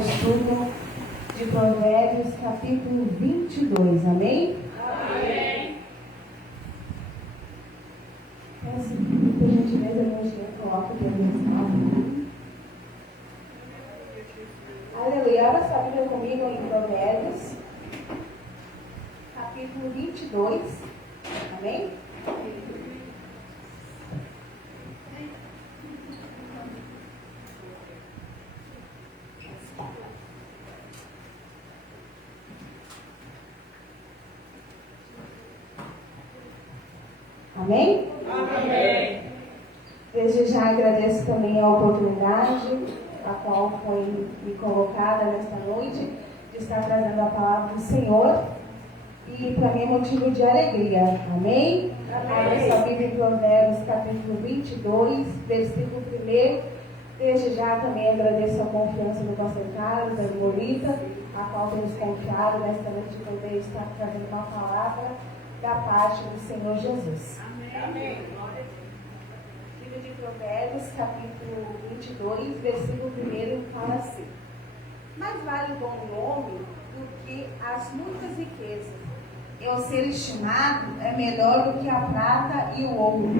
Estudo de Provérbios, capítulo 22, amém? Amém. Peço, por gentileza, meu Deus, coloca aqui a minha Aleluia. Abra sua Bíblia comigo em Provérbios, capítulo 22, amém? Amém? Amém. Desde já agradeço também a oportunidade a qual foi me colocada nesta noite de estar trazendo a palavra do Senhor e para mim é motivo de alegria. Amém? Abra sua Bíblia em Provérbios capítulo 22, versículo 1. Desde já também agradeço a confiança do pastor Carlos, da Morita, a qual temos confiado nesta noite de poder estar trazendo uma palavra da parte do Senhor Jesus. Amém. Livro de Provérbios, capítulo 22, versículo 1, fala assim: mais vale o bom nome do que as muitas riquezas, e o ser estimado é melhor do que a prata e o ouro.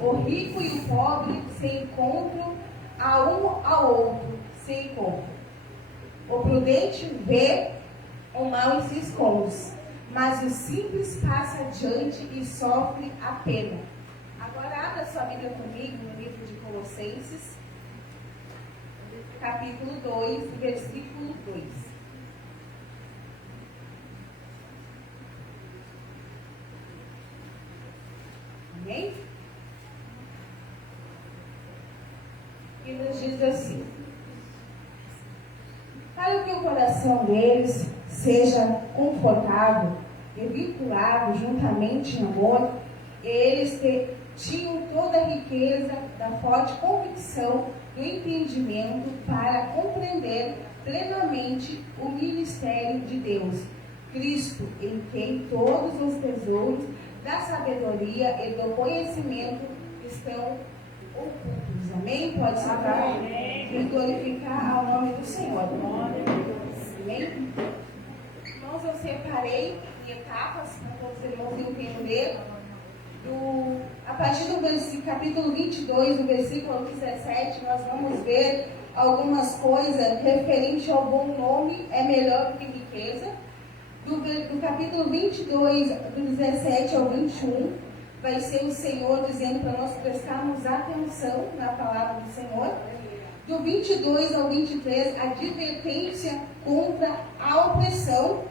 O rico e o pobre se encontram a um ao outro, se encontram. O prudente vê o mal e se esconde, mas o simples passa adiante e sofre a pena. Agora abra sua Bíblia comigo no livro de Colossenses, capítulo 2, versículo 2. Amém? E nos diz assim: para que o coração deles seja confortável e vinculado juntamente em amor, eles tinham toda a riqueza da forte convicção do entendimento para compreender plenamente o ministério de Deus, Cristo, em quem todos os tesouros da sabedoria e do conhecimento estão ocultos. Amém? Pode sentar e glorificar ao nome do Senhor. Amém? Irmãos, eu separei em etapas para todos os irmãos entender. A partir do capítulo 22, do versículo 17, nós vamos ver algumas coisas referentes ao bom nome, é melhor do que riqueza. Do capítulo 22, do 17 ao 21, vai ser o Senhor dizendo para nós prestarmos atenção na palavra do Senhor. Do 22 ao 23, a advertência contra a opressão.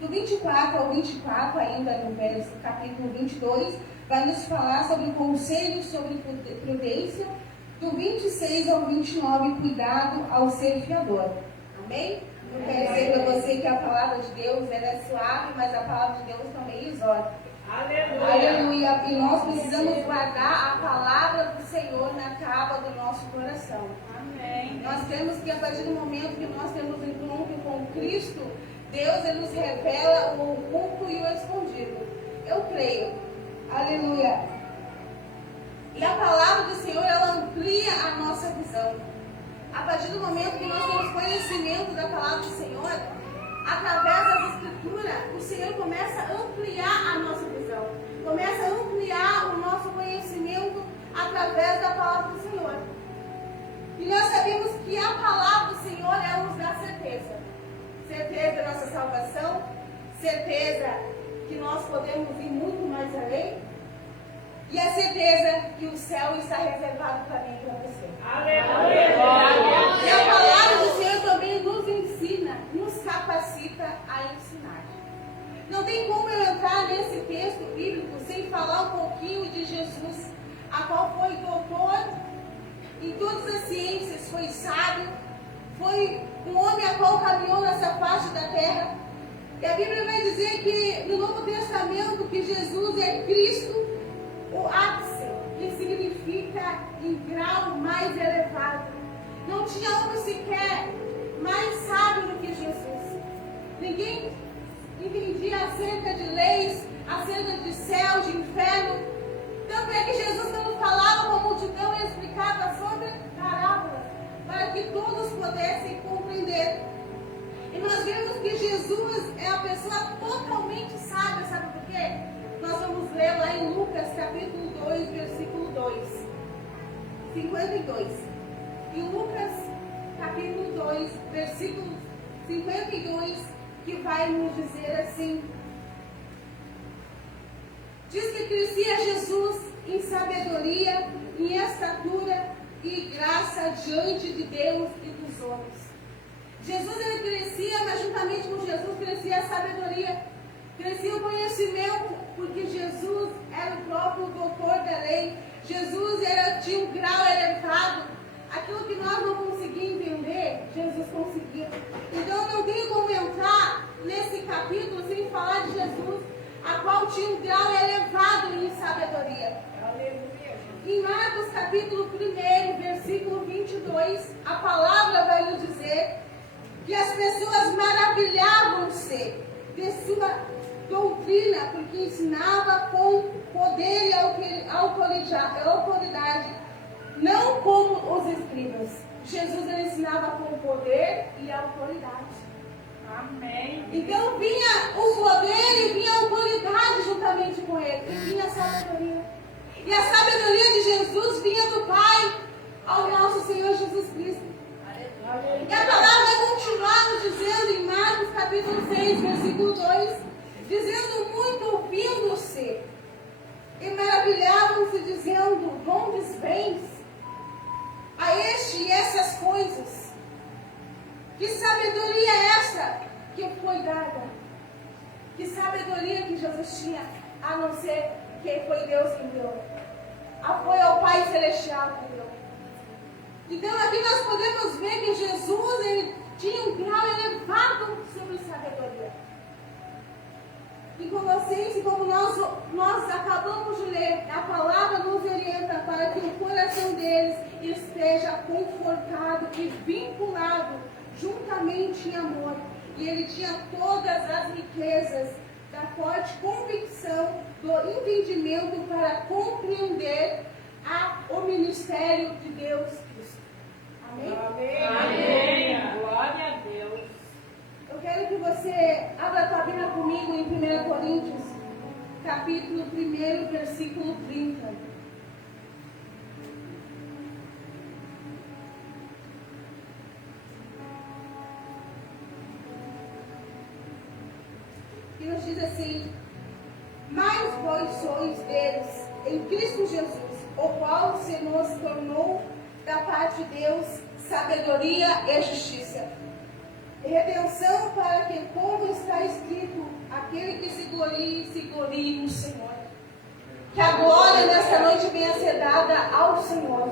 Do 24 ao 24, ainda no capítulo 22, vai nos falar sobre conselhos sobre prudência. Do 26 ao 29, cuidado ao ser fiador. Amém? Eu quero dizer para você que a palavra de Deus ela é suave, mas a palavra de Deus também exorta. Aleluia. Aleluia. E nós precisamos guardar a palavra do Senhor na cava do nosso coração. Amém. Nós temos que, a partir do momento que nós temos um encontro com Cristo, Deus ele nos revela o oculto e o escondido. Eu creio. Aleluia. E a palavra do Senhor, ela amplia a nossa visão. A partir do momento que nós temos conhecimento da palavra do Senhor, através das Escrituras, o Senhor começa a ampliar a nossa visão. Começa a ampliar o nosso conhecimento através da palavra do Senhor. E nós sabemos que a palavra do Senhor, ela nos dá certeza. Certeza da nossa salvação, certeza que nós podemos ir muito mais além, e a certeza que o céu está reservado para mim e para você. Aleluia. E a palavra do Senhor também nos ensina, nos capacita a ensinar. Não tem como eu entrar nesse texto bíblico sem falar um pouquinho de Jesus, a qual foi doutor em todas as ciências, foi sábio, foi um homem a qual caminhou nessa parte da terra. E a Bíblia vai dizer que no Novo Testamento que Jesus é Cristo, o ápice, que significa em grau mais elevado. Não tinha homem sequer mais sábio do que Jesus. Ninguém entendia acerca de leis, acerca de céu, de inferno. Tanto é que Jesus não falava com a multidão e explicava sobre parábolas, para que todos pudessem compreender Jesus é a pessoa totalmente sábia, sabe por quê? Nós vamos ler lá em Lucas capítulo 2, versículo 2, 52. Em Lucas capítulo 2, versículo 52, que vai nos dizer assim: diz que crescia Jesus em sabedoria, em estatura e graça diante de Deus e dos homens. Jesus ele crescia, mas juntamente com Jesus crescia a sabedoria, crescia o conhecimento, porque Jesus era o próprio doutor da lei. Jesus tinha um grau elevado. Aquilo que nós não conseguimos entender, Jesus conseguiu. Então não tem como entrar nesse capítulo sem falar de Jesus, a qual tinha um grau elevado em sabedoria. Aleluia. Em Marcos capítulo 1, versículo 22, a palavra vai nos dizer que as pessoas maravilhavam-se de sua doutrina, porque ensinava com poder e autoridade, não como os escribas. Jesus ele ensinava com poder e autoridade. Amém. Então vinha o poder e vinha a autoridade juntamente com ele, e vinha a sabedoria. E a sabedoria de Jesus vinha do Pai ao nosso Senhor Jesus Cristo. E a palavra vai continuar nos dizendo em Marcos capítulo 6, versículo 2, dizendo: muito ouvindo-se e maravilhavam-se, dizendo: dondes vens a este e essas coisas? Que sabedoria é essa que foi dada? Que sabedoria que Jesus tinha, a não ser que foi Deus quem deu? Foi ao Pai Celestial que deu. Então aqui nós podemos ver que Jesus ele tinha um grau elevado sobre sabedoria. Em Colossenses, como nós acabamos de ler, a palavra nos orienta para que o coração deles esteja confortado e vinculado juntamente em amor. E ele tinha todas as riquezas da forte convicção do entendimento para compreender o ministério de Deus Cristo. Amém? Amém. Amém. Glória a Deus. Eu quero que você abra a tua Bíblia comigo em 1 Coríntios, capítulo 1, versículo 30. Que nos diz assim: mas vós sois deles em Cristo Jesus, o qual se nos tornou da parte de Deus sabedoria e justiça, e redenção, para que, como está escrito, aquele que se glorie no Senhor. Que a glória nesta noite venha ser dada ao Senhor.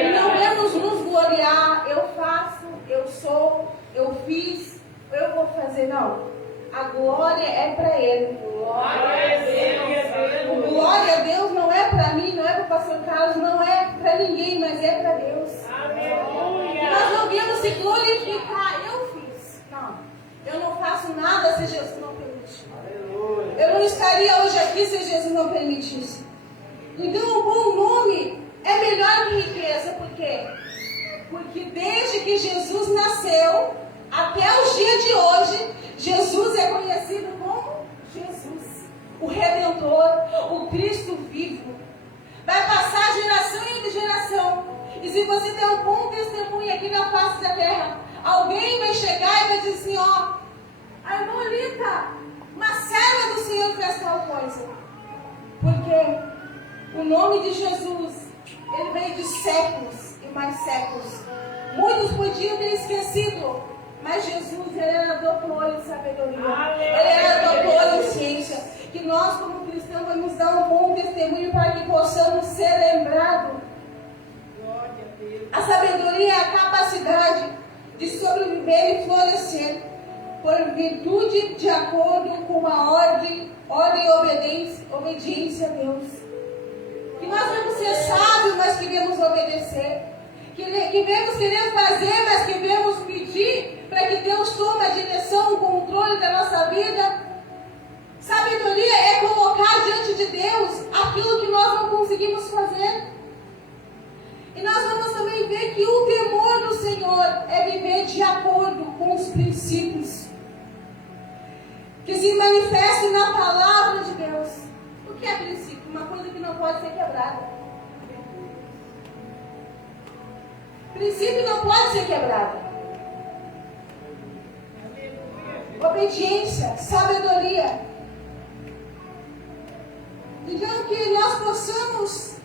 E não vamos nos gloriar, eu faço, eu sou, eu fiz, eu vou fazer, não. A glória é para Ele. Glória a Deus. O glória a Deus não é para mim, não é para o pastor Carlos, não é para ninguém, mas é para Deus. Aleluia. E nós não viemos se glorificar. Eu fiz. Não. Eu não faço nada se Jesus não permitir. Eu não estaria hoje aqui se Jesus não permitisse. Então o bom nome é melhor que riqueza. Por quê? Porque desde que Jesus nasceu até os dias de hoje, Jesus é conhecido como Jesus, o Redentor, o Cristo vivo. Vai passar geração em geração. E se você tem um bom testemunho aqui na face da terra, alguém vai chegar e vai dizer assim: ó, a irmã Lita, uma serva do Senhor fez tal coisa. Porque o nome de Jesus, ele veio de séculos e mais séculos. Muitos podiam ter esquecido, mas Jesus, ele era doutor em sabedoria. Ele era doutor em ciência. Que nós, como cristãos, vamos dar um bom testemunho para que possamos ser lembrados. A sabedoria é a capacidade de sobreviver e florescer por virtude de acordo com a ordem e obediência a Deus. Que nós vamos ser sábios, mas queremos obedecer. Que queremos fazer, mas queremos pedir para que Deus tome a direção, o controle da nossa vida. Sabedoria é colocar diante de Deus aquilo que nós não conseguimos fazer. E nós vamos também ver que o temor do Senhor é viver de acordo com os princípios que se manifeste na palavra de Deus. O que é princípio? Uma coisa que não pode ser quebrada. Princípio não pode ser quebrado. Obediência, sabedoria. Então que nós possamos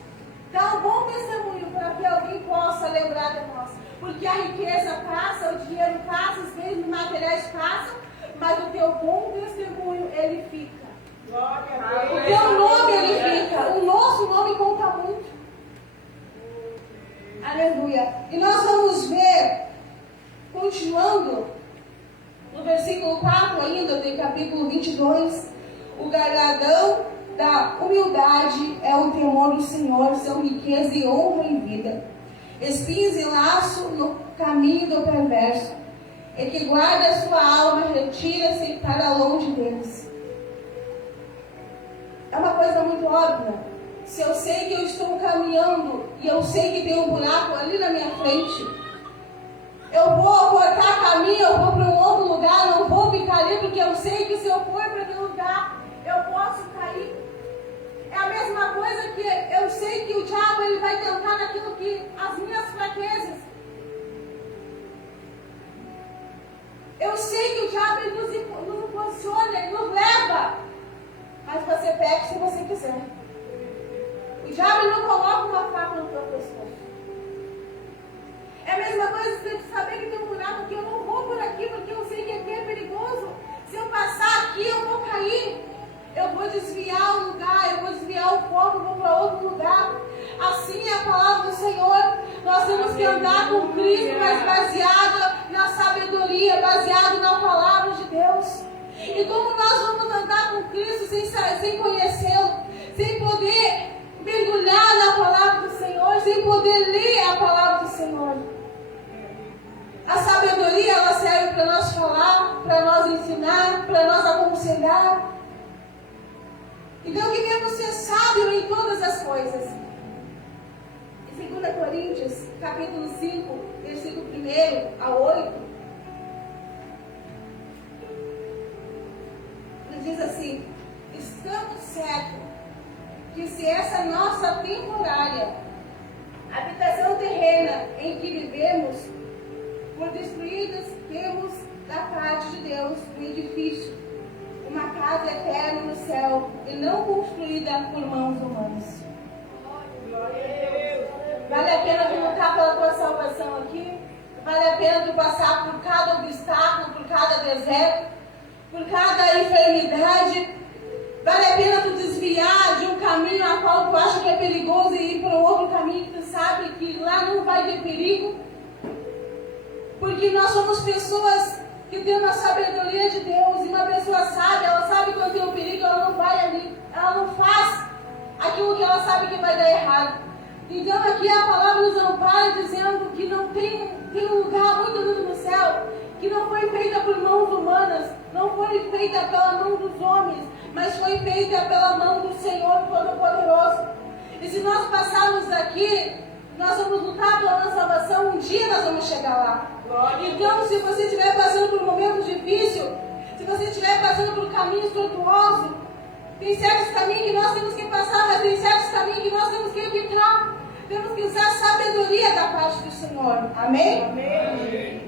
dar um bom testemunho para que alguém possa lembrar de nós. Porque a riqueza passa, o dinheiro passa, os bens materiais passam, mas o teu bom testemunho, ele fica. O teu nome, ele fica. O nosso nome conta muito. Aleluia. E nós vamos ver, continuando, no versículo 4 ainda, do capítulo 22, o galardão da humildade é o temor do Senhor, são riqueza e honra e vida. Espinhos e laço no caminho do perverso. E que guarda a sua alma, retira-se para longe deles. É uma coisa muito óbvia. Se eu sei que eu estou caminhando e eu sei que tem um buraco ali na minha frente, eu vou cortar caminho, eu vou para um outro lugar, não vou ficar ali, porque eu sei que se eu for para aquele lugar, eu posso cair. É a mesma coisa que eu sei que o diabo ele vai tentar naquilo que as minhas fraquezas. Eu sei que o diabo ele nos impulsiona, ele nos leva. Mas você pega se você quiser. O diabo ele não coloca uma faca no teu pescoço. É a mesma coisa você saber que tem um buraco, que eu não vou por aqui, porque eu sei que aqui é perigoso. Se eu passar aqui, eu vou cair. Eu vou desviar o lugar, eu vou desviar o fogo, eu vou para outro lugar. Assim é a palavra do Senhor. Nós temos que andar com Cristo, mas baseada na sabedoria, baseado na palavra de Deus. E como nós vamos andar com Cristo sem conhecê-lo, sem poder mergulhar na palavra do Senhor, sem poder ler a palavra do Senhor? A sabedoria ela serve para nós falar, para nós ensinar, para nós aconselhar. Então que devemos ser sábios em todas as coisas. Em 2 Coríntios, capítulo 5, versículo 1 a 8, ele diz assim: estamos certos que se essa nossa temporária habitação terrena em que vivemos for destruída, temos da parte de Deus um edifício, uma casa eterna no céu, e não construída por mãos humanas. Vale a pena tu lutar pela tua salvação aqui? Vale a pena tu passar por cada obstáculo, por cada deserto, por cada enfermidade? Vale a pena tu desviar de um caminho a qual tu acha que é perigoso e ir para um outro caminho que tu sabe que lá não vai ter perigo? Porque nós somos pessoas que tem uma sabedoria de Deus, e uma pessoa sábia, ela sabe quando tem um perigo, ela não vai ali, ela não faz aquilo que ela sabe que vai dar errado. Então aqui a palavra nos ampara dizendo que não tem um lugar muito lindo no céu, que não foi feita por mãos humanas, não foi feita pela mão dos homens, mas foi feita pela mão do Senhor Todo-Poderoso. E se nós passarmos aqui, nós vamos lutar pela nossa salvação, um dia nós vamos chegar lá. Então, se você estiver passando por um momento difícil, se você estiver passando por caminhos tortuosos, tem certos caminhos que nós temos que passar, mas tem certos caminhos que nós temos que evitar. Temos que usar a sabedoria da parte do Senhor. Amém? Amém.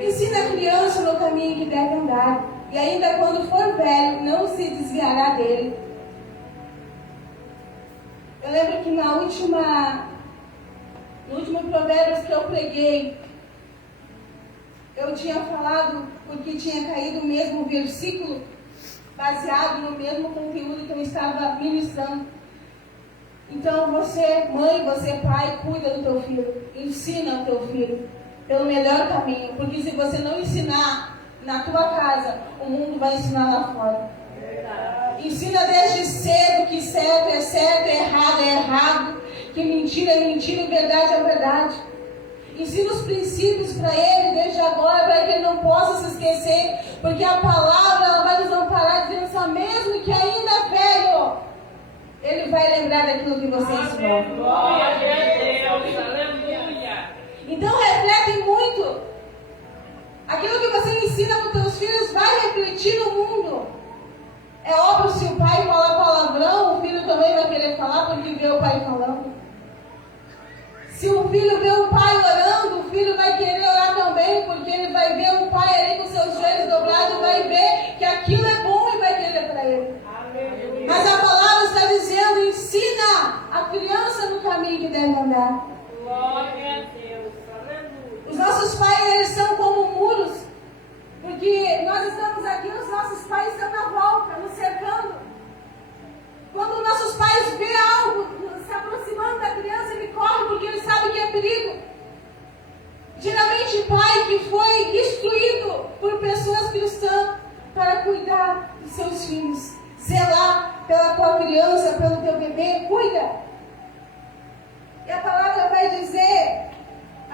Ensina a criança no caminho que deve andar, e ainda quando for velho, não se desviará dele. Eu lembro que no último Provérbios que eu preguei, eu tinha falado, porque tinha caído o mesmo versículo, baseado no mesmo conteúdo que eu estava ministrando. Então você, mãe, você, pai, cuida do teu filho, ensina o teu filho pelo melhor caminho, porque se você não ensinar na tua casa, o mundo vai ensinar lá fora. Ensina desde cedo que certo é certo, errado é errado, que mentira é mentira e verdade é verdade. Ensina os princípios para ele desde agora, para que ele não possa se esquecer, porque a palavra ela vai nos amparar dizendo assim, mesmo que ainda velho, ele vai lembrar daquilo que você ensinou. Glória a Deus, aleluia. Então reflete muito. Aquilo que você ensina para os teus filhos vai refletir no mundo. É óbvio, se o pai falar palavrão, o filho também vai querer falar porque vê o pai falando. Se o filho vê o pai orando, o filho vai querer orar também, porque ele vai ver o pai ali com seus joelhos dobrados, vai ver que aquilo é bom e vai querer para ele. Aleluia. Mas a palavra está dizendo, ensina a criança no caminho que deve andar. Glória a Deus. Aleluia. Os nossos pais, eles são como muros, porque nós estamos aqui, os nossos pais estão na volta, nos cercando. Quando nossos pais veem algo se aproximando da criança, ele corre porque ele sabe que é perigo. Geralmente pai que foi instruído por pessoas cristãs para cuidar dos seus filhos, zelar pela tua criança, pelo teu bebê, cuida. E a palavra vai dizer,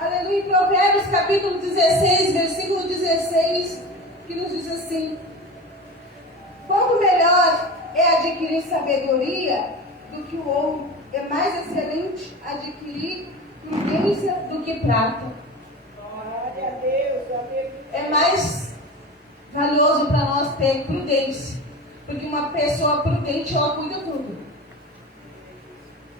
aleluia, em Provérbios capítulo 16, versículo 16, que nos diz assim: quanto melhor é adquirir sabedoria do que o ouro, é mais excelente adquirir prudência do que prata. Glória a Deus. É mais valioso para nós ter prudência, porque uma pessoa prudente, ela cuida tudo.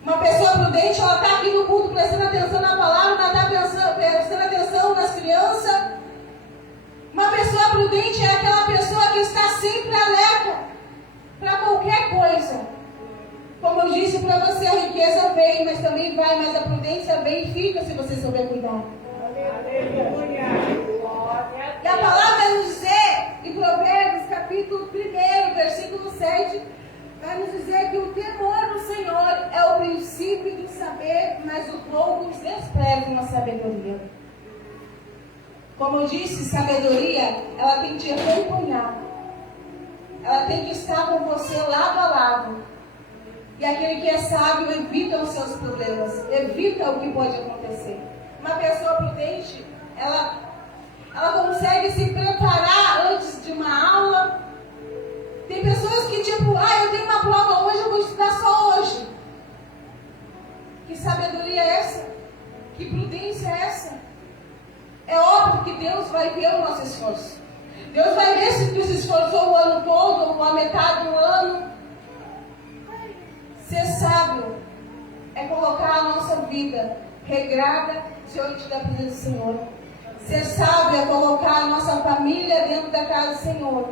Uma pessoa prudente, ela está aqui no culto prestando atenção na palavra, ela está prestando atenção nas crianças. Uma pessoa prudente é aquela pessoa que está sempre alerta para qualquer coisa. Como eu disse para você, a riqueza vem, mas também vai, mas a prudência vem e fica se você souber cuidar. Aleluia. E a palavra vai nos dizer, em Provérbios capítulo 1, versículo 7, vai nos dizer que o temor do Senhor é o princípio do saber, mas os loucos desprezam a sabedoria. Como eu disse, sabedoria, ela tem que te acompanhar. Ela tem que estar com você lado a lado. E aquele que é sábio evita os seus problemas, evita o que pode acontecer. Uma pessoa prudente, ela consegue se preparar antes de uma aula. Tem pessoas que tipo, eu tenho uma prova hoje, eu vou estudar só hoje. Que sabedoria é essa? Que prudência é essa? É óbvio que Deus vai ver o nosso esforço. Deus vai ver se tu se esforçou o ano todo, ou a metade do ano. Ser sábio é colocar a nossa vida regrada diante da presença do Senhor. Ser sábio é colocar a nossa família dentro da casa do Senhor.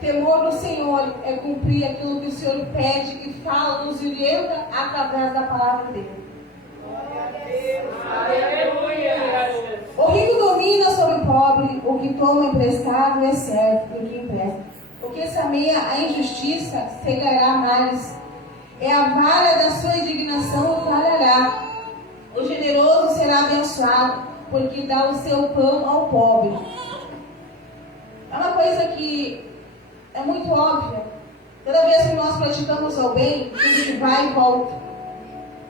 Temor do Senhor é cumprir aquilo que o Senhor pede e fala, nos orienta através da palavra dele. Aleluia. O rico domina sobre o pobre, o que toma emprestado é certo, o que empresta. O que semeia a injustiça cegará males. É a vara da sua indignação falhará. O generoso será abençoado, porque dá o seu pão ao pobre. É uma coisa que é muito óbvia. Toda vez que nós praticamos o bem, tudo vai e volta.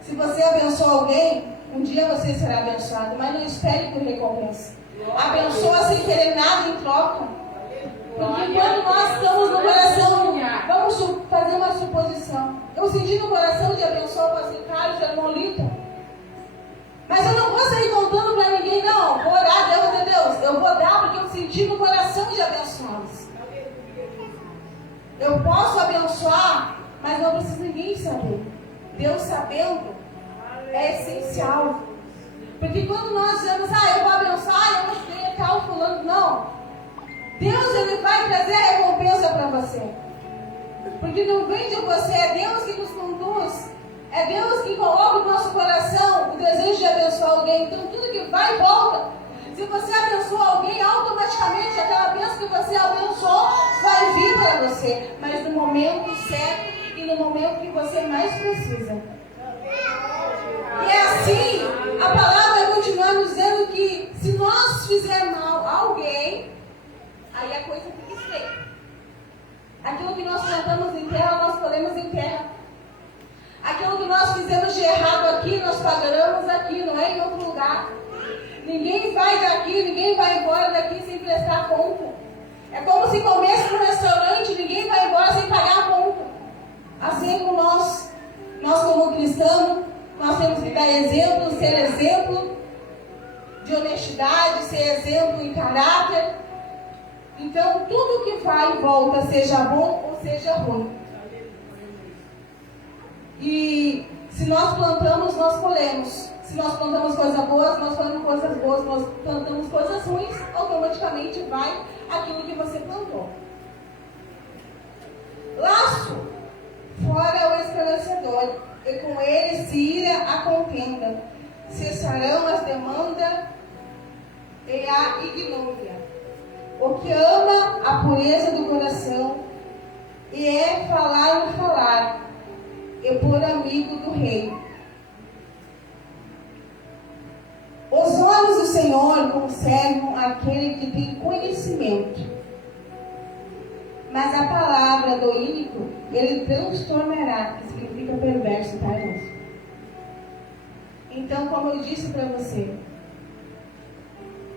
Se você abençoa alguém, um dia você será abençoado, mas não espere por recompensa. Abençoa sem querer nada em troca. Porque quando nós estamos no coração, vamos fazer uma suposição. Eu senti no coração de abençoar o pastor Carlos e a irmã Lita. Mas eu não vou sair contando para ninguém, não. Vou orar, Deus. Eu vou dar porque eu senti no coração de abençoá-los. Eu posso abençoar, mas não precisa ninguém saber. Deus sabendo é essencial. Porque quando nós dizemos, eu vou abençoar, eu mostrei a tal fulano. Não. Deus, ele vai trazer a recompensa para você. Porque não vem de você, é Deus que nos conduz. É Deus que coloca no nosso coração o desejo de abençoar alguém. Então tudo que vai e volta. Se você abençoa alguém, automaticamente aquela bênção que você abençoou vai vir para você. Mas no momento certo e no momento que você mais precisa. E é assim, a palavra vai continuar nos dizendo que se nós fizermos mal a alguém, aí a coisa fica estreita. Aquilo que nós plantamos em terra, nós colhemos em terra. Aquilo que nós fizemos de errado aqui, nós pagaremos aqui, não é em outro lugar. Ninguém vai daqui, ninguém vai embora daqui sem prestar conta. É como se comesse no restaurante, ninguém vai embora sem pagar a conta. Assim como nós como cristãos, nós temos que dar exemplo, ser exemplo de honestidade, ser exemplo em caráter. Então, tudo que vai e volta, seja bom ou seja ruim. E se nós plantamos, nós colhemos. Se nós plantamos coisas boas, nós colhemos coisas boas. Se nós plantamos coisas ruins, automaticamente vai aquilo que você plantou. Laço, fora o esclarecedor, e com ele se ira a contenda, cessarão as demandas e a ignúria. O que ama a pureza do coração, e é falar no falar, e por amigo do rei. Os olhos do Senhor conservam aquele que tem conhecimento, mas a palavra do ímpio ele transtornará, que significa perverso, tá, irmãos? Então, como eu disse para você,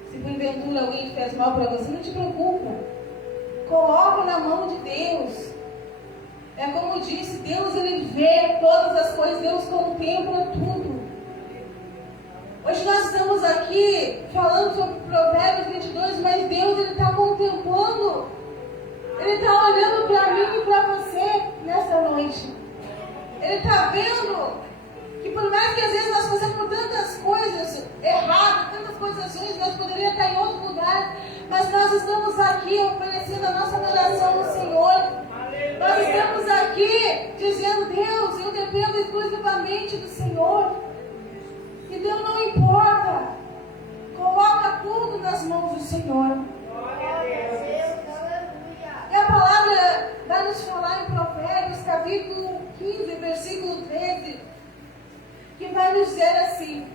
se porventura alguém fez mal para você, não te preocupa. Coloca na mão de Deus. É como eu disse, Deus ele vê todas as coisas, Deus contempla tudo. Hoje nós estamos aqui falando sobre Provérbios 22, mas Deus ele está contemplando. Ele está olhando para mim e para você nessa noite. Ele está vendo que por mais que às vezes nós passamos por tantas coisas erradas, tantas coisas ruins, nós poderíamos estar em outro lugar, mas nós estamos aqui oferecendo a nossa adoração ao Senhor. Nós estamos aqui dizendo, Deus, eu dependo exclusivamente do Senhor. Então não importa. Coloca tudo nas mãos do Senhor. E a palavra vai nos falar em Provérbios, capítulo 15, versículo 13, que vai nos dizer assim: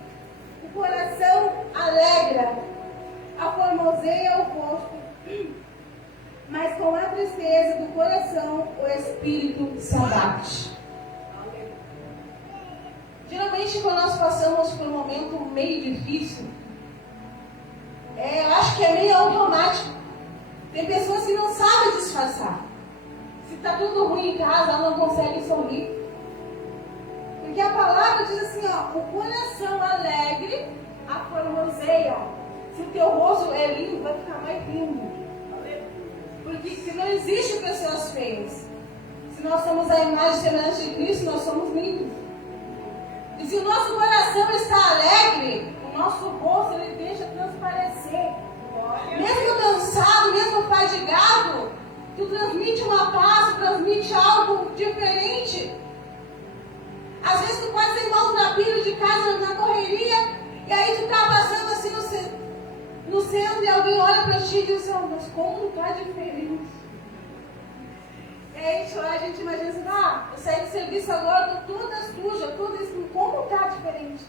o coração alegra, aformoseia o rosto, mas com a tristeza do coração o espírito se abate. Geralmente, quando nós passamos por um momento meio difícil, eu acho que é meio automático. Tem pessoas que não sabem disfarçar. Se está tudo ruim em casa, ela não consegue sorrir. Porque a palavra diz assim, ó, o coração alegre aformoseia. Se o teu rosto é lindo, vai ficar mais lindo. Porque se não existe pessoas feias. Se nós somos a imagem e semelhança de Cristo, nós somos lindos. E se o nosso coração está alegre, o nosso rosto ele deixa transparecer. Mesmo cansado, mesmo fadigado, tu transmite uma paz, tu transmite algo diferente. Às vezes tu pode ser igual um trapilho de casa na correria, e aí tu tá passando assim no centro e alguém olha pra ti e diz assim, mas como tu tá diferente. E aí a gente imagina assim, eu saí do serviço agora, tô toda suja, tudo isso, como tá diferente.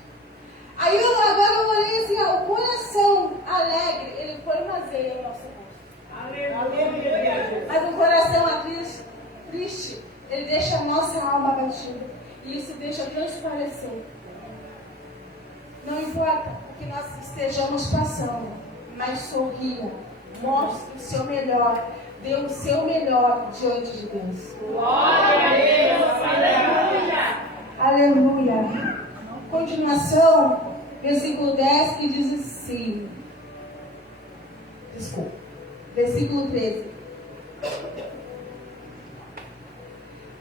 Aí agora eu olhei assim, o coração alegre, ele formazeia o nosso rosto. Aleluia. Mas o coração triste, ele deixa a nossa alma abatida. E isso deixa transparecer. Não importa o que nós estejamos passando, mas sorria, mostre o seu melhor, dê o seu melhor diante de Deus. Glória a Deus. Aleluia. Aleluia. Continuação, versículo 10 que diz assim. Desculpa. Versículo 13.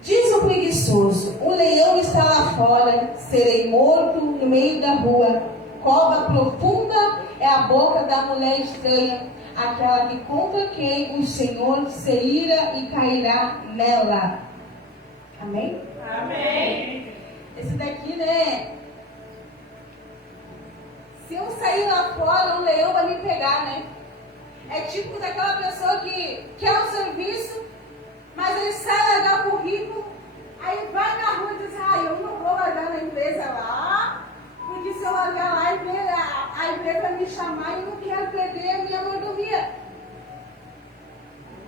Diz o preguiçoso: o leão está lá fora, serei morto no meio da rua. Cova profunda é a boca da mulher estranha, aquela que contra quem o Senhor se ira e cairá nela. Amém? Amém. Esse daqui, né? Se eu sair lá fora, um leão vai me pegar, né? É típico daquela pessoa que quer um serviço, mas ele sai largar o currículo, aí vai na rua e diz, eu não vou largar na empresa lá, porque se eu largar lá, a empresa vai me chamar e eu não quero perder a minha mordomia.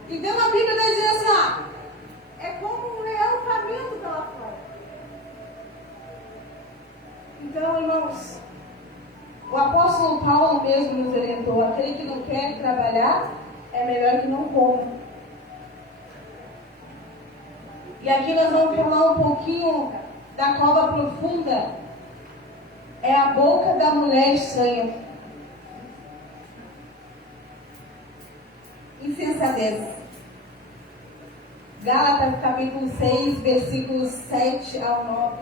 Então a Bíblia está dizendo assim, é como um leão faminto está lá fora. Então, irmãos, o apóstolo Paulo mesmo nos orientou, aquele que não quer trabalhar, é melhor que não coma. E aqui nós vamos falar um pouquinho da cova profunda. É a boca da mulher estranha. Em insensatez. Gálatas capítulo 6, versículos 7 ao 9,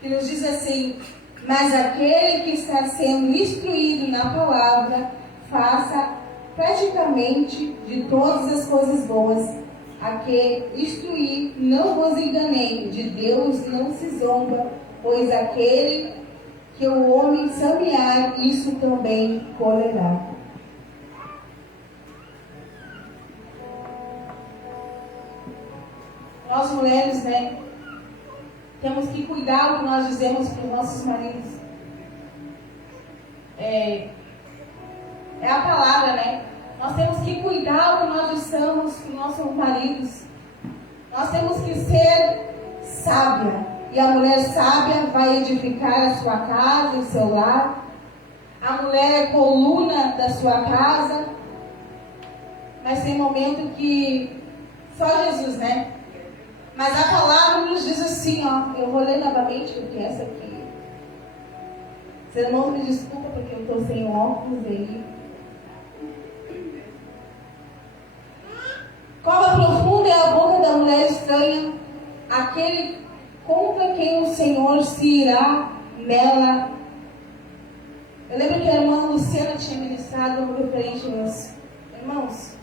que nos diz assim: mas aquele que está sendo instruído na palavra, faça praticamente de todas as coisas boas. A que instruir, não vos enganei, de Deus não se zomba, pois aquele que o homem semear, isso também colherá. Nós mulheres, temos que cuidar do que nós dizemos para os nossos maridos. É a palavra, Nós temos que cuidar do que nós dizemos para os nossos maridos. Nós temos que ser sábia. E a mulher sábia vai edificar a sua casa, o seu lar. A mulher é coluna da sua casa. Mas tem momento que só Jesus, Mas a palavra nos diz assim, eu vou ler novamente, porque essa aqui. Os irmãos me desculpa porque eu estou sem óculos aí. Cova profunda é a boca da mulher estranha, aquele contra quem o Senhor se irá nela. Eu lembro que a irmã Luciana tinha ministrado no referente aos irmãos.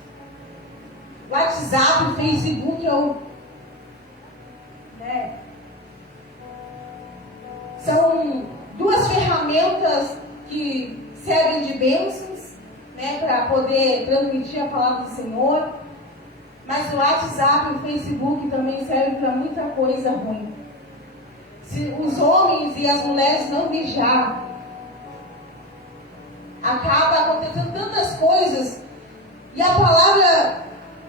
WhatsApp, Facebook são duas ferramentas que servem de bênçãos, para poder transmitir a palavra do Senhor. Mas o WhatsApp e o Facebook também servem para muita coisa ruim. Se os homens e as mulheres não vigiarem, acaba acontecendo tantas coisas. E a palavra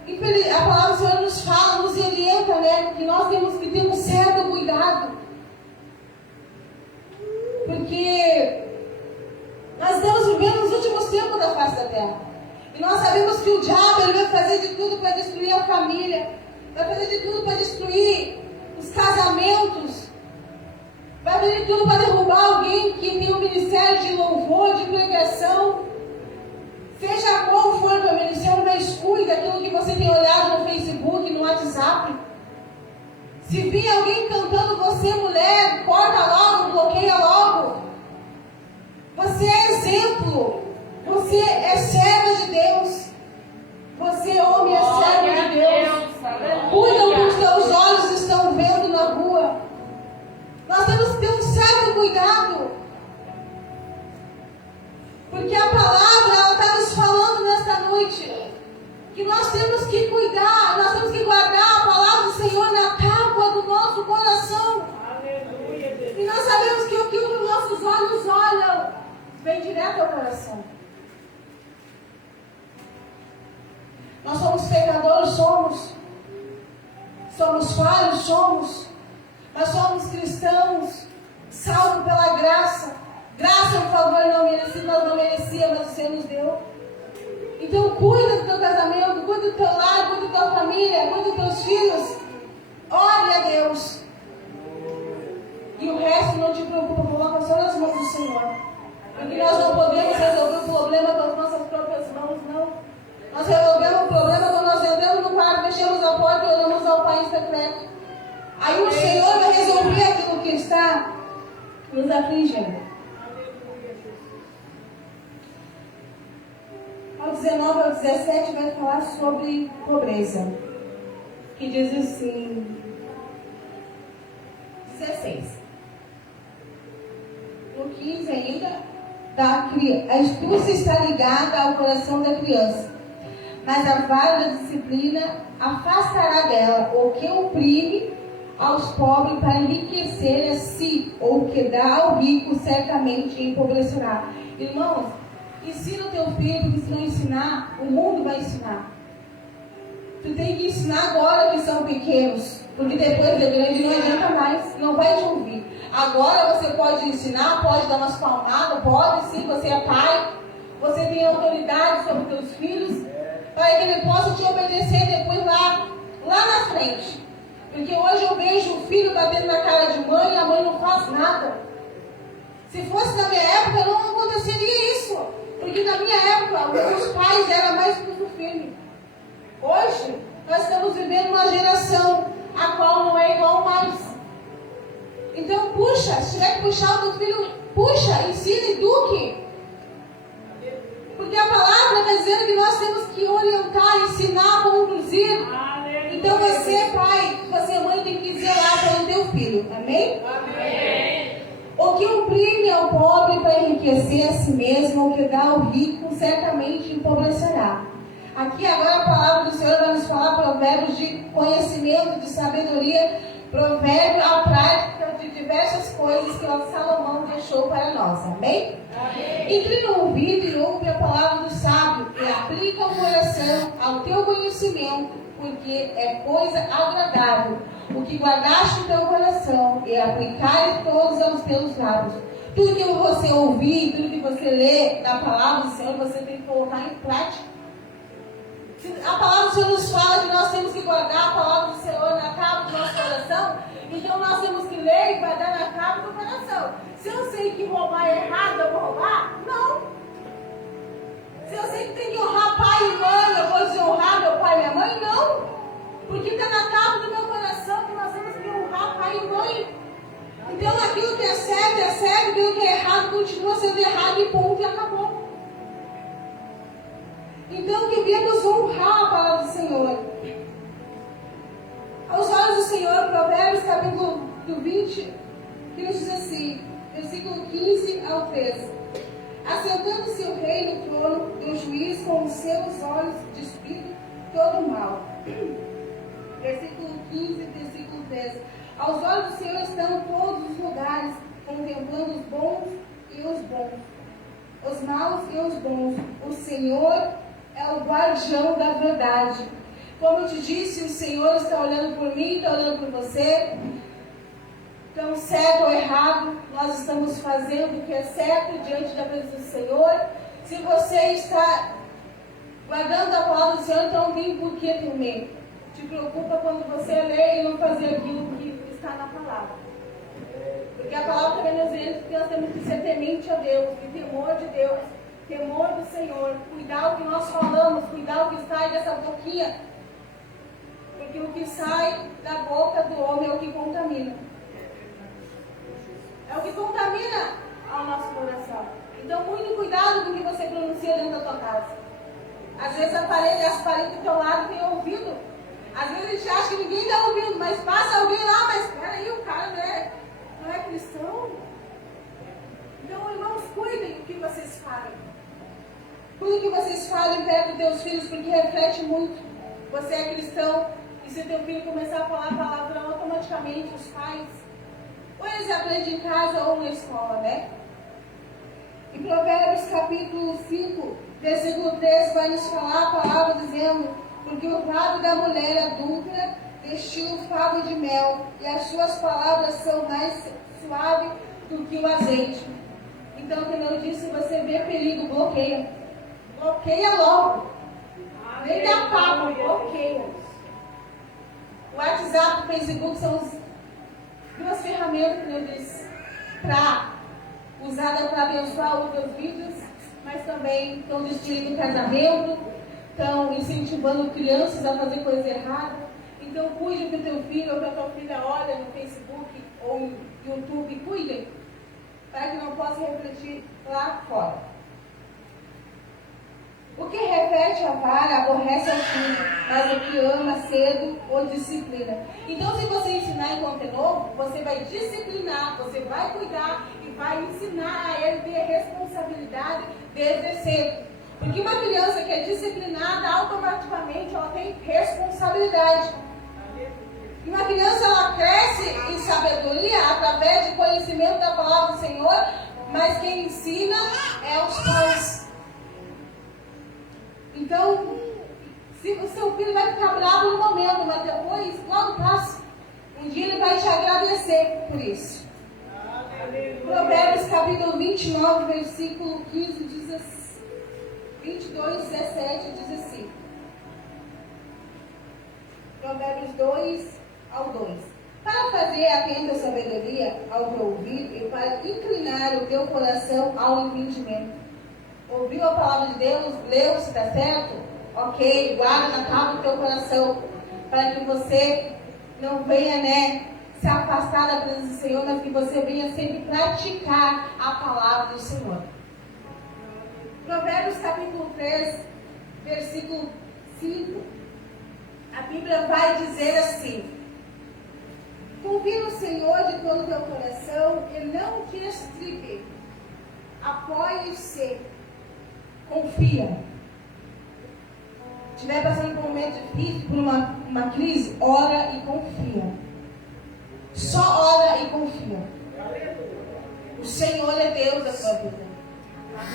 do Senhor nos fala, nos orienta, que nós temos que ter um certo cuidado. Porque nós estamos vivendo nos últimos tempos da face da terra. E nós sabemos que o diabo ele vai fazer de tudo para destruir a família. Vai fazer de tudo para destruir os casamentos. Vai fazer de tudo para derrubar alguém que tem um ministério de louvor, de pregação. Seja qual for o ministério, mas cuide daquilo que você tem olhado no Facebook, no WhatsApp. Se vir alguém cantando você, mulher, corta logo, bloqueia logo. Você é exemplo. Você é serva de Deus. Você, homem, é servo de Deus. Cuida do que os teus olhos estão vendo na rua. Nós temos que ter um certo cuidado. Porque a palavra, ela está nos falando nesta noite que nós temos que cuidar, nós temos que guardar a palavra do Senhor na tábua do nosso coração. Aleluia, Deus. E nós sabemos que o que os nossos olhos olham vem direto ao coração. Nós somos pecadores, somos falhos, mas somos cristãos, salvos pela graça. Graça é um favor não merecido, nós não merecíamos, mas o Senhor nos deu. Então cuida do teu casamento, cuida do teu lar, cuida da tua família, cuida dos teus filhos. Ore a Deus. E o resto não te preocupa, coloca só nas mãos do Senhor. Porque nós não podemos resolver o problema com as nossas próprias mãos, não. Nós resolvemos o problema quando nós entramos no quarto, fechamos a porta e oramos ao Pai secreto. Aí o Senhor vai resolver aquilo que está nos afligindo. Ao 19 ao 17 vai falar sobre pobreza. Que diz assim, 16. No 15 ainda, a astúcia está ligada ao coração da criança. Mas a vara da disciplina afastará dela o que oprime aos pobres para enriquecer a si, ou que dá ao rico certamente empobrecerá. Irmãos, ensina o teu filho, porque se não ensinar, o mundo vai ensinar. Tu tem que ensinar agora que são pequenos, porque depois de grande não adianta mais, não vai te ouvir. Agora você pode ensinar, pode dar umas palmadas, pode sim, você é pai, você tem autoridade sobre os teus filhos, para que ele possa te obedecer depois lá na frente. Porque hoje eu vejo o filho batendo na cara de mãe e a mãe não faz nada. Se fosse na minha época, não aconteceria isso. Porque Porque na minha época, os meus pais eram mais pulso firme. Hoje, nós estamos vivendo uma geração a qual não é igual mais. Então, puxa, se tiver que puxar o teu filho, puxa, ensine, eduque. Porque a palavra está dizendo que nós temos que orientar, ensinar, conduzir. Então, você, pai, você, mãe, tem que zelar pelo teu filho. Amém? Amém. O que oprime ao pobre para enriquecer a si mesmo, o que dá ao rico, certamente empobrecerá. Aqui agora a palavra do Senhor vai nos falar provérbios de conhecimento, de sabedoria, provérbio, a prática de diversas coisas que o Salomão deixou para nós. Amém? Amém. Inclina o ouvido e ouve a palavra do sábio e aplica o coração ao teu conhecimento, porque é coisa agradável o que guardaste no teu coração e aplicar todos aos teus lábios. Tudo que você ouvir, tudo que você lê da palavra do Senhor, você tem que colocar em prática. A palavra do Senhor nos fala que nós temos que guardar a palavra do Senhor na cava do nosso coração, então nós temos que ler e guardar na cava do coração. Se eu sei que roubar é errado, eu vou roubar? Não. Se eu sei que tem que honrar pai e mãe, eu vou desonrar meu pai e minha mãe? Não. Porque está na cava do meu coração que nós temos que honrar pai e mãe. Então aquilo que é certo, aquilo que é errado continua sendo errado e ponto, e acabou. Então devemos honrar a palavra do Senhor. Aos olhos do Senhor, Provérbios capítulo 20, que nos diz assim, versículo 15 ao 13. Assentando-se o rei no trono, e o juiz com os seus olhos despido todo o mal. Versículo 15, versículo 13. Aos olhos do Senhor estão todos os lugares, contemplando os bons e os bons, os maus e os bons. O Senhor é o guardião da verdade. Como eu te disse, o Senhor está olhando por mim, está olhando por você. Então, certo ou errado, nós estamos fazendo o que é certo diante da presença do Senhor. Se você está guardando a palavra do Senhor, então não tem por que temer. Te preocupa quando você lê e não fazer aquilo que está na palavra. Porque a palavra também nos diz que nós temos que ser temente a Deus, de temor de Deus, temor do Senhor, cuidar o que nós falamos, cuidar o que sai dessa boquinha. Porque o que sai da boca do homem é o que contamina. É o que contamina ao nosso coração. Então, muito cuidado com o que você pronuncia dentro da tua casa. Às vezes as paredes do teu lado têm ouvido. Às vezes a gente acha que ninguém está ouvindo, mas passa alguém lá, mas peraí, o cara não é cristão. Então, irmãos, cuidem do que vocês falem. Cuidem do que vocês falem perto dos teus filhos, porque reflete muito. Você é cristão, e se teu filho começar a falar palavrão, automaticamente os pais, ou eles aprendem em casa ou na escola, né? Em Provérbios capítulo 5, versículo 3, vai nos falar a palavra dizendo: porque o lábio da mulher adúltera vestiu o favo de mel, e as suas palavras são mais suaves do que o azeite. Então, como eu disse, você vê perigo, bloqueia. Bloqueia logo. Nem dá papo, bloqueia. O WhatsApp, o Facebook são as duas ferramentas que eu disse usadas para abençoar os teus vídeos, mas também estão destruindo o casamento, estão incentivando crianças a fazer coisa errada. Então cuide que o teu filho ou que a tua filha olha no Facebook ou no YouTube, cuidem, para que não possa refletir lá fora. O que reverte a vara aborrece ao filho, mas o que ama cedo o disciplina. Então, se você ensinar enquanto é novo, você vai disciplinar, você vai cuidar e vai ensinar a ele ter responsabilidade desde cedo. Porque uma criança que é disciplinada, automaticamente ela tem responsabilidade. E uma criança, ela cresce em sabedoria através de conhecimento da palavra do Senhor, mas quem ensina é os pais. Então, se o seu filho vai ficar bravo no momento, mas depois, logo passa. Um dia ele vai te agradecer por isso. Provérbios capítulo 29, versículo 15, diz assim, 22, 17, diz assim. Provérbios 2 ao 2. Para fazer atenta a sabedoria ao teu ouvido e para inclinar o teu coração ao entendimento. ouviu a palavra de Deus, leu se está certo, ok, guarda na tábua do teu coração, para que você não venha, se afastar da presença do Senhor, mas que você venha sempre praticar a palavra do Senhor. Provérbios capítulo 3, versículo 5, a Bíblia vai dizer assim: confia no Senhor de todo o teu coração e não te estripe. Apoie-se. Confia. Se estiver passando por um momento difícil, por uma crise, ora e confia. Só ora e confia. O Senhor é Deus da tua vida.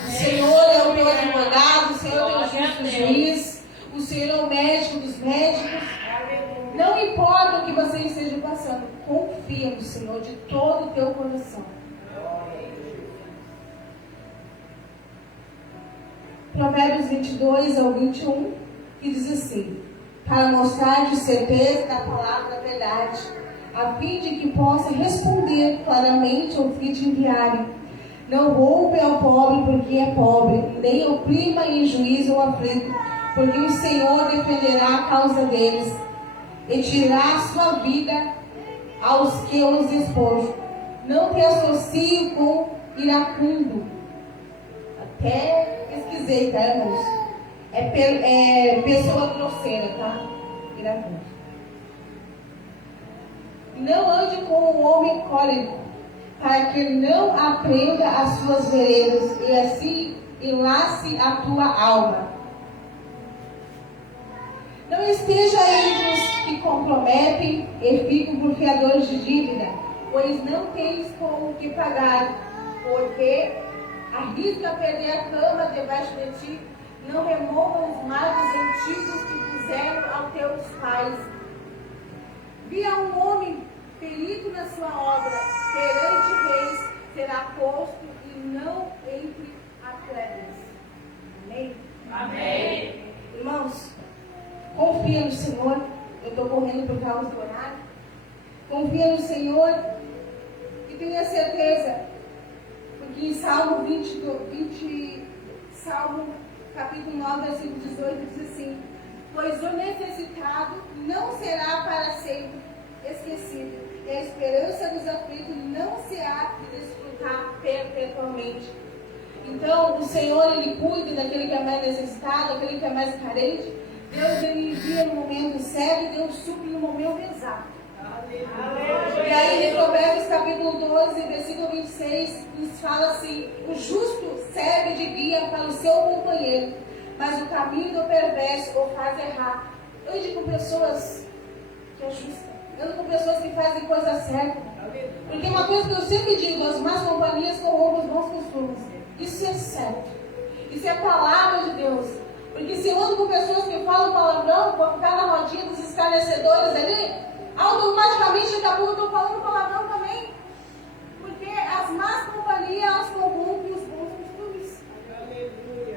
O Senhor é o teu advogado, o Senhor é o teu justo juiz, o Senhor é o médico dos médicos. Não importa o que você esteja passando, confia no Senhor de todo o teu coração. Provérbios 22 ao 21, que diz assim: para mostrar de certeza da palavra da verdade, a fim de que possa responder claramente ao que te enviarem. Não roube ao pobre porque é pobre, nem oprima em juízo ao aflito, porque o Senhor defenderá a causa deles e tirará a sua vida aos que os expõem. Não te associe com iracundo. Até pesquisei, tá, irmãos? É pessoa grosseira, tá? Iracundo. Não ande com o homem cólerico, para que não aprenda as suas veredas e assim enlace a tua alma. Não esteja entre os que comprometem e ficam por fiadores de dívida, pois não tens como que pagar, porque arrisca perder a cama debaixo de ti. Não removam os males antigos que fizeram aos teus pais. Via um homem perito na sua obra, perante reis será posto e não entre a plebes. Amém? Amém. Irmãos, confia no Senhor. Eu estou correndo por causa do horário. Confia no Senhor e tenha certeza, porque em Salmo Salmo capítulo 9, versículo 18 diz assim: pois o necessitado não será para sempre esquecido, e a esperança dos aflitos não se há de desfrutar perpetuamente. Então, o Senhor, Ele cuida daquele que é mais necessitado, daquele que é mais carente. Deus, Ele envia no momento certo e Deus supre no momento exato. E aí, em Provérbios capítulo 12, versículo 26, nos fala assim: o justo serve de guia para o seu companheiro, mas o caminho do perverso o faz errar. Ande com pessoas que ajustam. Ando com pessoas que fazem coisa certa. Porque uma coisa que eu sempre digo: as más companhias corrompem os bons costumes. Isso é certo. Isso é a palavra de Deus. Porque se eu ando com pessoas que falam palavrão, vou ficar na rodinha dos escarnecedores ali, automaticamente daqui a pouco eu estou falando palavrão também. Porque as más companhias, elas corrompem os bons costumes.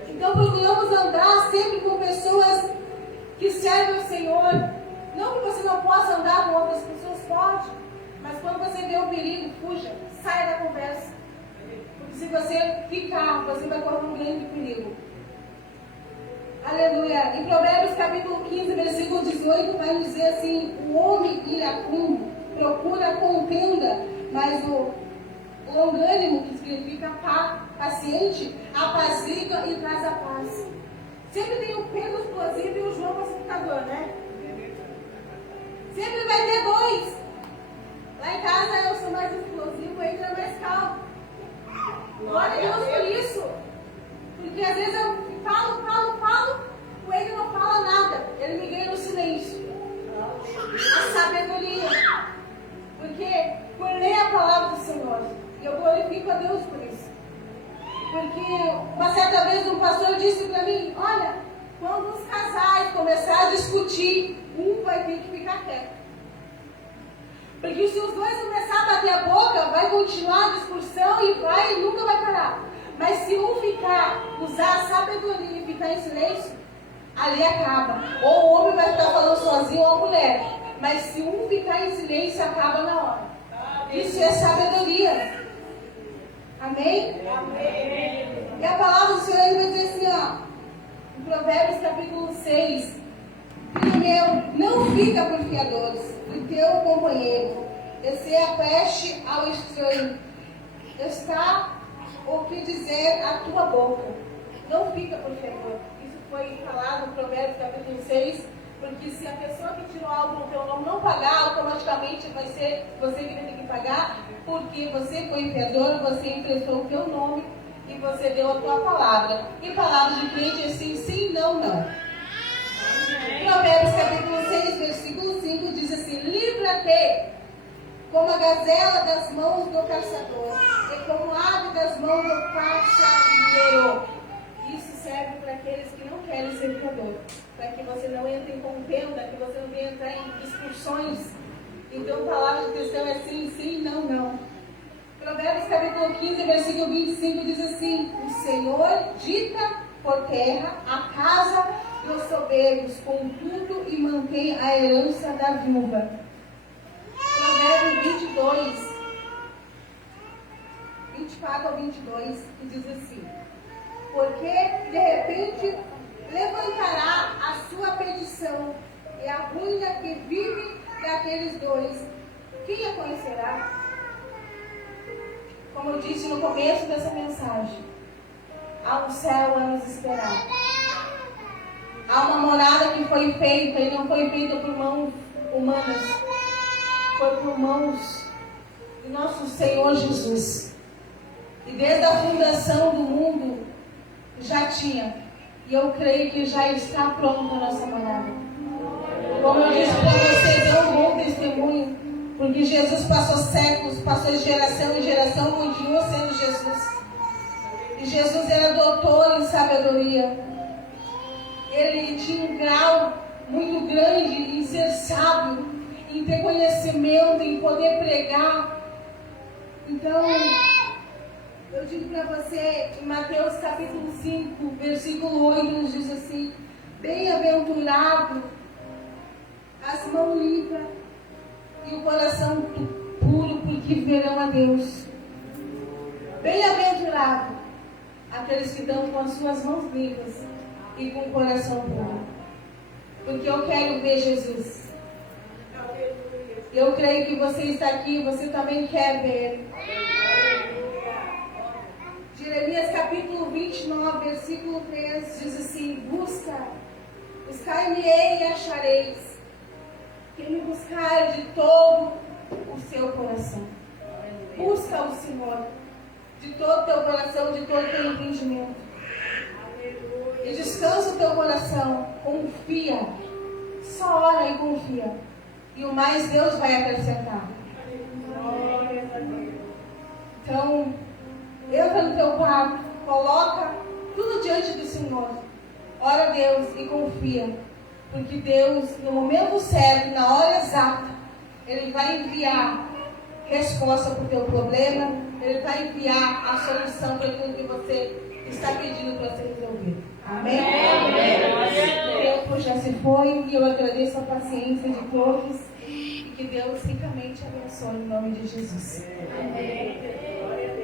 Então procuramos andar sempre com pessoas que servem ao Senhor. Não que você não possa andar com outras pessoas, pode. Mas quando você vê um perigo, fuja, saia da conversa. Porque se você ficar, você vai correr um grande perigo. Aleluia. Em Provérbios capítulo 15, versículo 18, vai dizer assim: o homem iracundo procura contenda, mas o longânimo, que significa paciente, apazigua e traz a paz. Sempre tem o Pedro explosivo e o João pacificador, né? Sempre vai ter dois. Lá em casa eu sou mais explosivo, o Edson é mais calmo. Glória a Deus por isso. Porque às vezes eu falo, o Edson não fala nada. Ele me ganha no silêncio. A sabedoria. Porque por ler a palavra do Senhor, eu glorifico a Deus por isso. Porque uma certa vez um pastor disse para mim: olha, quando os casais começarem a discutir, um vai ter que ficar quieto. Porque se os dois começarem a bater a boca, vai continuar a discussão e nunca vai parar. Mas se um usar a sabedoria e ficar em silêncio, ali acaba. Ou o homem vai ficar falando sozinho ou a mulher. Mas se um ficar em silêncio, acaba na hora. Isso é sabedoria. Amém? Amém. E a palavra do Senhor vai dizer assim, ó, em Provérbios capítulo 6, filho meu, não fica por fiadores do teu companheiro, esse é a peste ao estranho, está o que dizer a tua boca, não fica por fiador. Isso foi falado no Provérbios capítulo 6, porque se a pessoa que tirou algo no teu nome não pagar, automaticamente vai ser você que vai ter que pagar, porque você foi fiador, você emprestou o teu nome e você deu a tua palavra. E palavra de crente é sim, sim, não, não. Provérbios capítulo 6, versículo 5 diz assim: livra-te como a gazela das mãos do caçador, e como ave das mãos do passarinheiro. Isso serve para aqueles que não querem ser fiador, para que você não entre em contenda, que você não venha entrar em discussões. Então, a palavra de questão é sim, sim, não, não. Provérbios capítulo 15, versículo 25 diz assim: o Senhor dita por terra a casa dos soberbos, contudo, e mantém a herança da viúva. Provérbio 22, 24 ao 22, que diz assim: porque de repente levantará a sua perdição e a ruína que vive daqueles dois. Quem a conhecerá? Como eu disse no começo dessa mensagem, há um céu a nos esperar. Há uma morada que foi feita e não foi feita por mãos humanas, foi por mãos do nosso Senhor Jesus. E desde a fundação do mundo já tinha. E eu creio que já está pronta a nossa morada. Como eu disse para vocês, é um bom testemunho, porque Jesus passou séculos, passou de geração em geração, continua sendo Jesus. E Jesus era doutor em sabedoria. Ele tinha um grau muito grande em ser sábio, em ter conhecimento, em poder pregar. Então, eu digo para você, em Mateus capítulo 5, versículo 8, nos diz assim: bem-aventurado as mãos limpas e o coração puro, porque verão a Deus. Bem-aventurado aqueles que estão com as suas mãos limpas e com o coração puro, porque eu quero ver Jesus. Eu creio que você está aqui, você também quer ver. Jeremias capítulo 29, versículo 3 diz assim: buscai-me-ei e achareis, quem me buscar de todo o seu coração. Busca o Senhor de todo o teu coração, de todo o teu entendimento. E descansa o teu coração, confia, só ora e confia, e o mais Deus vai acrescentar. Então, entra no teu quarto, coloca tudo diante do Senhor, ora a Deus e confia, porque Deus, no momento certo, na hora exata, Ele vai enviar resposta para o teu problema, Ele vai enviar a solução para aquilo que você está pedindo para ser resolvido. Amém? O tempo já se foi e eu agradeço a paciência de todos e que Deus ricamente abençoe em nome de Jesus. Amém.